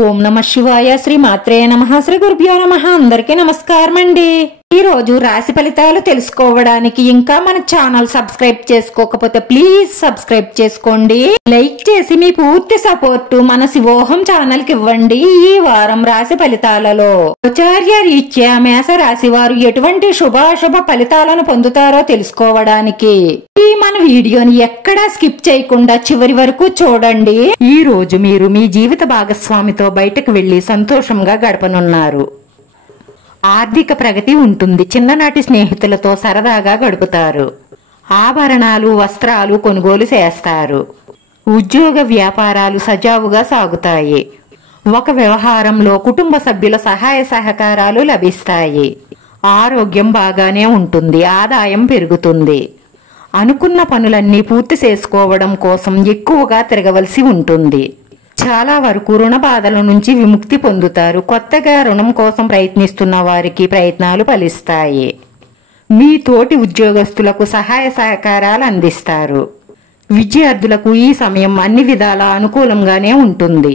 ఓం నమ శివాయ. శ్రీ మాత్రే నమః. శ్రీ గురుభ్యో నమః. అందరికీ నమస్కారం అండి. ఈ రోజు రాశి ఫలితాలు తెలుసుకోవడానికి ఇంకా మన ఛానల్ సబ్స్క్రైబ్ చేసుకోకపోతే ప్లీజ్ సబ్స్క్రైబ్ చేసుకోండి. లైక్ చేసి మీ పూర్తి సపోర్ట్ మన శివోహం ఛానల్ కి ఇవ్వండి. ఈ వారం రాశి ఫలితాలలో ఆచార్య రీత్యా మేష రాశి వారు ఎటువంటి శుభాశుభ ఫలితాలను పొందుతారో తెలుసుకోవడానికి ఈ మన వీడియోని ఎక్కడా స్కిప్ చేయకుండా చివరి వరకు చూడండి. ఈ రోజు మీరు మీ జీవిత భాగస్వామితో బయటకు వెళ్లి సంతోషంగా గడపనున్నారు. ఆర్థిక ప్రగతి ఉంటుంది. చిన్ననాటి స్నేహితులతో సరదాగా గడుపుతారు. ఆభరణాలు వస్త్రాలు కొనుగోలు చేస్తారు. ఉద్యోగ వ్యాపారాలు సజావుగా సాగుతాయి. ఒక వ్యవహారంలో కుటుంబ సభ్యుల సహాయ సహకారాలు లభిస్తాయి. ఆరోగ్యం బాగానే ఉంటుంది. ఆదాయం పెరుగుతుంది. అనుకున్న పనులన్నీ పూర్తి చేసుకోవడం కోసం ఎక్కువగా తిరగవలసి ఉంటుంది. చాలా వరకు రుణ బాధల నుంచి విముక్తి పొందుతారు. కొత్తగా రుణం కోసం ప్రయత్నిస్తున్న వారికి ప్రయత్నాలు ఫలిస్తాయి. మీ తోటి ఉద్యోగస్తులకు సహాయ సహకారాలు అందిస్తారు. విద్యార్థులకు ఈ సమయం అన్ని విధాలా అనుకూలంగానే ఉంటుంది.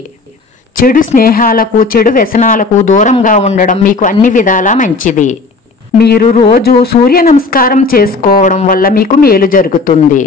చెడు స్నేహాలకు చెడు వ్యసనాలకు దూరంగా ఉండడం మీకు అన్ని విధాలా మంచిది. మీరు రోజు సూర్య నమస్కారం చేసుకోవడం వల్ల మీకు మేలు జరుగుతుంది.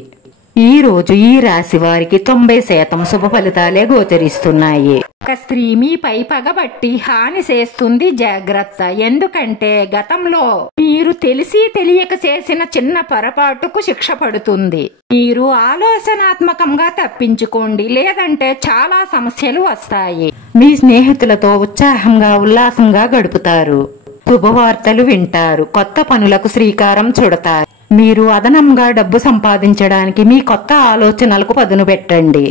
ఈ రోజు ఈ రాశి వారికి 90% శుభ ఫలితాలే గోచరిస్తున్నాయి. ఒక స్త్రీ మీపై పగబట్టి హాని చేస్తుంది, జాగ్రత్త. ఎందుకంటే గతంలో మీరు తెలిసి తెలియక చేసిన చిన్న పొరపాటుకు శిక్ష పడుతుంది. మీరు ఆలోచనాత్మకంగా తప్పించుకోండి, లేదంటే చాలా సమస్యలు వస్తాయి. మీ స్నేహితులతో ఉత్సాహంగా ఉల్లాసంగా గడుపుతారు. శుభవార్తలు వింటారు. కొత్త పనులకు శ్రీకారం చుడతారు. మీరు అదనంగా డబ్బు సంపాదించడానికి మీ కొత్త ఆలోచనలకు పదును పెట్టండి.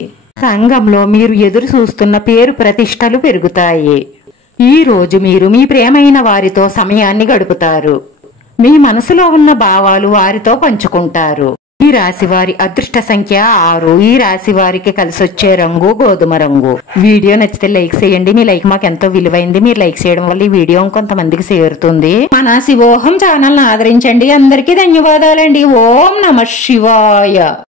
సంఘంలో మీరు ఎదురు చూస్తున్న పేరు ప్రతిష్టలు పెరుగుతాయి. ఈ రోజు మీరు మీ ప్రియమైన వారితో సమయాన్ని గడుపుతారు. మీ మనసులో ఉన్న భావాలు వారితో పంచుకుంటారు. ఈ రాశి వారి అదృష్ట సంఖ్య 6. ఈ రాశి వారికి కలిసొచ్చే రంగు గోధుమ రంగు. వీడియో నచ్చితే లైక్ చేయండి. మీ లైక్ మాకు ఎంతో విలువైంది. మీరు లైక్ చేయడం వల్ల ఈ వీడియో కొంతమందికి చేరుతుంది. మన శివోహం ఛానల్ ఆదరించండి. అందరికీ ధన్యవాదాలండి. ఓం నమ శివాయ.